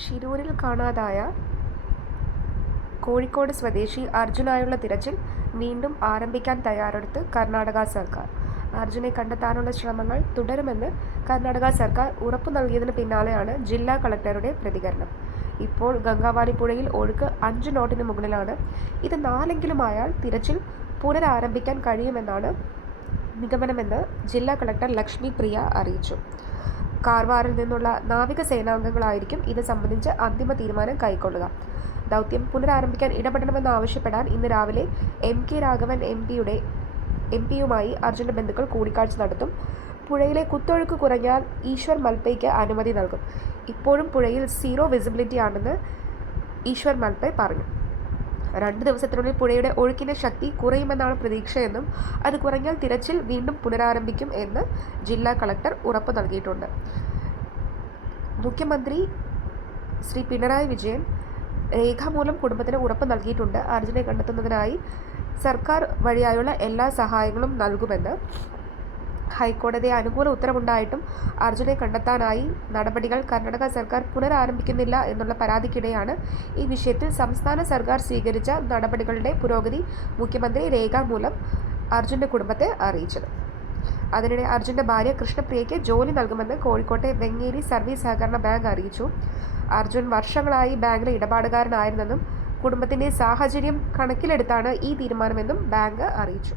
ഷിരൂരിൽ കാണാതായ കോഴിക്കോട് സ്വദേശി അർജുനായുള്ള തിരച്ചിൽ വീണ്ടും ആരംഭിക്കാൻ തയ്യാറെടുത്ത് കർണാടക സർക്കാർ. അർജുനെ കണ്ടെത്താനുള്ള ശ്രമങ്ങൾ തുടരുമെന്ന് കർണാടക സർക്കാർ ഉറപ്പു നൽകിയതിന് പിന്നാലെയാണ് ജില്ലാ കളക്ടറുടെ പ്രതികരണം. ഇപ്പോൾ ഗംഗാവാലി പുഴയിൽ ഒഴുക്ക് 5 നോട്ടിന് മുകളിലാണ്. ഇത് 4എങ്കിലും ആയാൽ തിരച്ചിൽ പുനരാരംഭിക്കാൻ കഴിയുമെന്നാണ് നിഗമനമെന്ന് ജില്ലാ കളക്ടർ ലക്ഷ്മി പ്രിയ അറിയിച്ചു. കാർവാറിൽ നിന്നുള്ള നാവികസേനാംഗങ്ങളായിരിക്കും ഇത് സംബന്ധിച്ച് അന്തിമ തീരുമാനം കൈക്കൊള്ളുക. ദൗത്യം പുനരാരംഭിക്കാൻ ഇടപെടണമെന്നാവശ്യപ്പെടാൻ ഇന്ന് രാവിലെ MK രാഘവൻ MP യുമായി അർജുന്റെ ബന്ധുക്കൾ കൂടിക്കാഴ്ച നടത്തും. പുഴയിലെ കുത്തൊഴുക്ക് കുറഞ്ഞാൽ ഈശ്വർ മൽപയ്ക്ക് അനുമതി നൽകും. ഇപ്പോഴും പുഴയിൽ 0 വിസിബിലിറ്റി ആണെന്ന് ഈശ്വർ മൽപൈ പറഞ്ഞു. 2 ദിവസത്തിനുള്ളിൽ പുഴയുടെ ഒഴുക്കിന്റെ ശക്തി കുറയുമെന്നാണ് പ്രതീക്ഷയെന്നും അത് കുറഞ്ഞാൽ തിരച്ചിൽ വീണ്ടും പുനരാരംഭിക്കും എന്ന് ജില്ലാ കളക്ടർ ഉറപ്പു നൽകിയിട്ടുണ്ട്. മുഖ്യമന്ത്രി ശ്രീ പിണറായി വിജയൻ രേഖാമൂലം കുടുംബത്തിന് ഉറപ്പ് നൽകിയിട്ടുണ്ട്. അർജുനെ കണ്ടെത്തുന്നതിനായി സർക്കാർ വഴിയായുള്ള എല്ലാ സഹായങ്ങളും നൽകുമെന്ന്. ഹൈക്കോടതി അനുകൂല ഉത്തരവുണ്ടായിട്ടും അർജുനെ കണ്ടെത്താനായി നടപടികൾ കർണാടക സർക്കാർ പുനരാരംഭിക്കുന്നില്ല എന്നുള്ള പരാതിക്കിടെയാണ് ഈ വിഷയത്തിൽ സംസ്ഥാന സർക്കാർ സ്വീകരിച്ച നടപടികളുടെ പുരോഗതി മുഖ്യമന്ത്രി രേഖാമൂലം അർജുന്റെ കുടുംബത്തെ അറിയിച്ചത്. അതിനിടെ അർജുന്റെ ഭാര്യ കൃഷ്ണപ്രിയയ്ക്ക് ജോലി നൽകുമെന്ന് കോഴിക്കോട്ടെ വെങ്ങേരി സർവീസ് സഹകരണ ബാങ്ക് അറിയിച്ചു. അർജുൻ വർഷങ്ങളായി ബാങ്കിലെ ഇടപാടുകാരനായിരുന്നെന്നും കുടുംബത്തിന്റെ സാഹചര്യം കണക്കിലെടുത്താണ് ഈ തീരുമാനമെന്നും ബാങ്ക് അറിയിച്ചു.